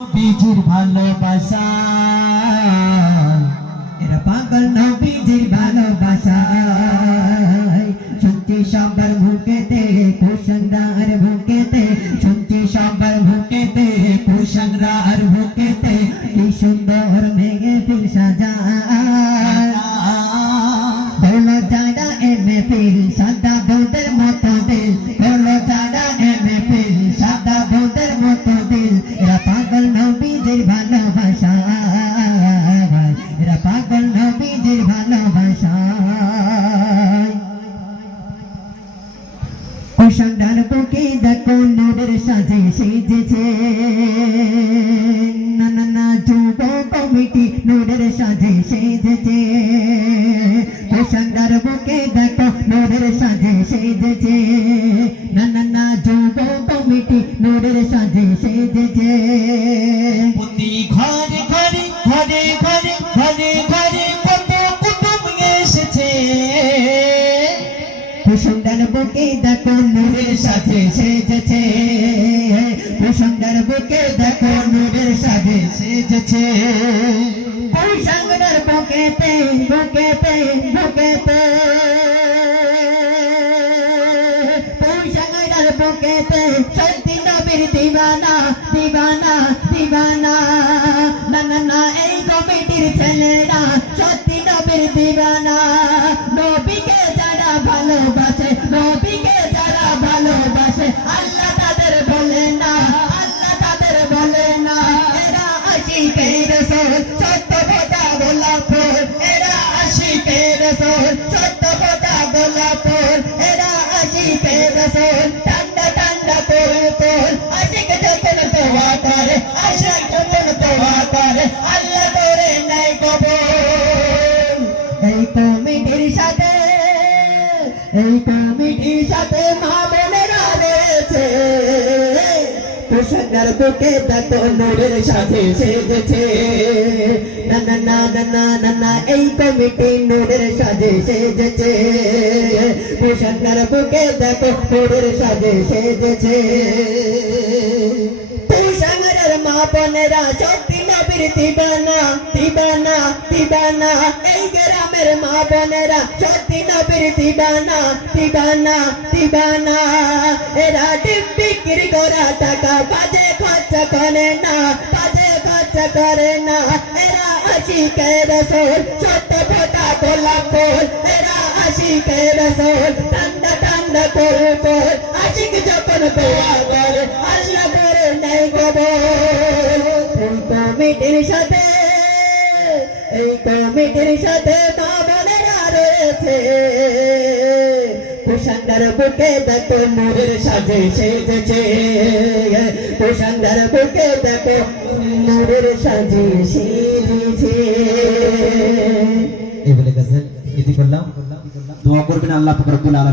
নবীজির ভালোবাসা এরা পাগল নবীজির ভালোবাসা শুনছি সবার মুখেতে কুসংদার মুখেতে শুনছি সবার মুখেতে কুসংদার মুখেতে কি সুন্দর মেঘে ফুল সাজায় বলো যারা এমে ফিল সাদা দুধের মতো দিল বলো যারা এমে ফিল সাদা দুধের মতো দিল এরা পাগল নবীজির ভালোবাসা এরা পাগল নবীজির ভালোবাসা কুসংদার বুকে দেখো নূরের সাজে সেজেছে না না না যুব কমিটি নূরের সাজে সেজেছে কুসংদার বুকে দেখো নূরের সাজে সেজেছে না না না যুব কমিটি নূরের সাজে সেজেছে প্রতি ঘরে ঘরে ঘরে ঘরে ঘরে ঘরে কত কুটুম এসেছে কুসংদার বুকে দেখো নূরের সাজে সেজেছে কুসংদার বুকে দেখো নূরের সাজে সেজেছে কুসংদার বুকেতে বুকেতে বুকেতে কুসংদার বুকেতে সত্যি নবীর দিওয়ানা দিওয়ানা দিওয়ানা না না না এই কমিটির ছেলেরা সত্যি নবীর দিওয়ানা নবীকে যারা ভালোবাসে নবীকে যারা ভালোবাসে আল্লাহ তাদের বলে না আল্লাহ তাদের বলে না এরা আশিকে রাসূল সত্য কথা গোলাপপুর এরা আশিকে রাসূল সত্য কথা গোলাপপুর এরা আশিকে রাসূল ঠান্ডা ঠান্ডা করে তোল আশিক যখন তোয়া করে আশিক যখন তোয়া করে আল্লাহ করে নাই কবুল এই কমিটির সাথে মা বোনেরা রয়েছে কুসংদার বুকে দেখো নূরের সাজে সেজেছে না না না না না না না এই কমিটি নূরের সাজে সেজেছে কুসংদার বুকে দেখো নূরের সাজে সেজেছে কুসংদার মা বোনেরা সত্যি নবীর দিবানা দিবানা দিবানা এই গ্রামের মা বোনেরা সত্যি নবীর দিবানা দিবানা দিবানা এরা ডিম বিক্রি করা টাকা কাজে খরচা করে না কাজে খরচা করে না এরা আশিকে রাসূল সত্য কথা গোলাপ ফুল এরা আশিকে রাসূল ঠান্ডা ঠান্ডা করে তোল আশিক যখন দোয়া করে আল্লাহ করে নাই কবুল এই কমিটির সাথে মা বোনেরা রয়েছে কুসংদার বুকে দেখো নূরের সাজে সেজেছে কুসংদার বুকে দেখো নূরের সাজে সেজেছে এই বলে গজল ইতি করলাম দোয়া করবেন আল্লাহ পাক রব্বুল আলামিন